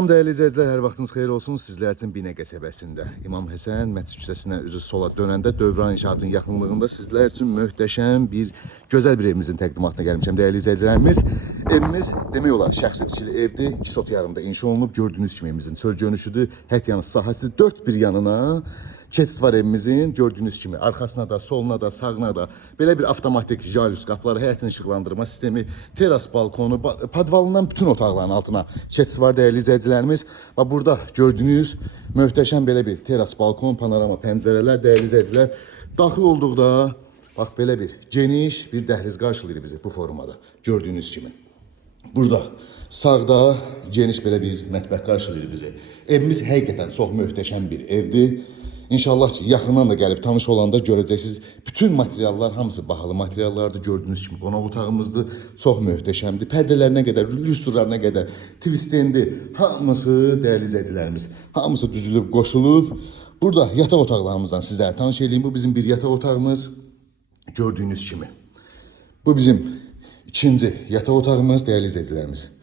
Salam dəyərli izləyicilər, hər vaxtınız xeyir olsun. Sizlər üçün Binə qəsəbəsində İmam Həsən məscid küçəsinə üzü sola dönəndə Dövran İnşaatın yaxınlığında sizlər üçün möhtəşəm bir, gözəl bir evimizin təqdimatına gəlmişəm. Dəyərli izləyicilərimiz, evimiz demək olar şəxsi tikili evdir. 2 sot yarımda inşa olunub. Gördüyünüz kimi evimizin çöl görünüşüdür. Hər yanı sahəsi 4 bir yanına. Keçid var evimizin, gördüyünüz kimi arxasına da, soluna da, sağına da belə bir avtomatik jalüz qapıları, həyətin işıqlandırma sistemi, teras balkonu, podvalından bütün otaqların altına keçid var dəyərli izləyicilərimiz. Və burada gördüyünüz möhtəşəm belə bir teras balkon, panorama pəncərələr dəyərli izləyicilər. Daxil olduqda bax belə bir geniş bir dəhliz qarşılayır bizi bu formada gördüyünüz kimi. Burada sağda geniş belə bir mətbəx qarşılayır bizi. Evimiz həqiqətən çox möhtəşəm bir evdir. İnşallah ki, yaxından da gəlib tanış olanda görəcəksiniz. Bütün materiallar hamısı bahalı materiallardır. Gördüyünüz kimi qonaq otağımızdır. Çox möhtəşəmdir. Pərdələrinə qədər, lüstrlarına qədər, twistendi. Hamısı dəyərli izləyicilərimiz. Hamısı düzülüb, qoşulub. Burada yataq otaqlarımızdan sizlərə tanış edeyim. Bu bizim bir yataq otağımız. Gördüyünüz kimi. Bu bizim ikinci yataq otağımız dəyərli izləyicilərimiz.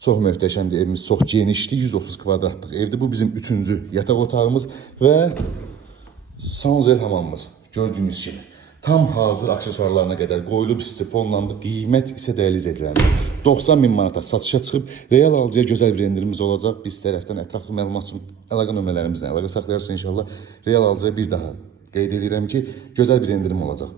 Çox möhtəşəmdir, evimiz çox genişdir, 130 kvadratlıq evdir. Bu bizim üçüncü yataq otağımız və sanzel hamamımız gördüyünüz kimi. Tam hazır aksesuarlarına qədər qoyulub, istiponlandı. Qiymət isə dəyərli izləyicilərimiz 90.000 manata satışa çıxıb. Real alıcıya gözəl bir endirimimiz olacaq. Biz tərəfdən ətraflı məlumat üçün əlaqə nömrələrimizlə əlaqə saxlayarsa inşallah real alıcıya bir daha qeyd edirəm ki, gözəl bir endirim olacaq.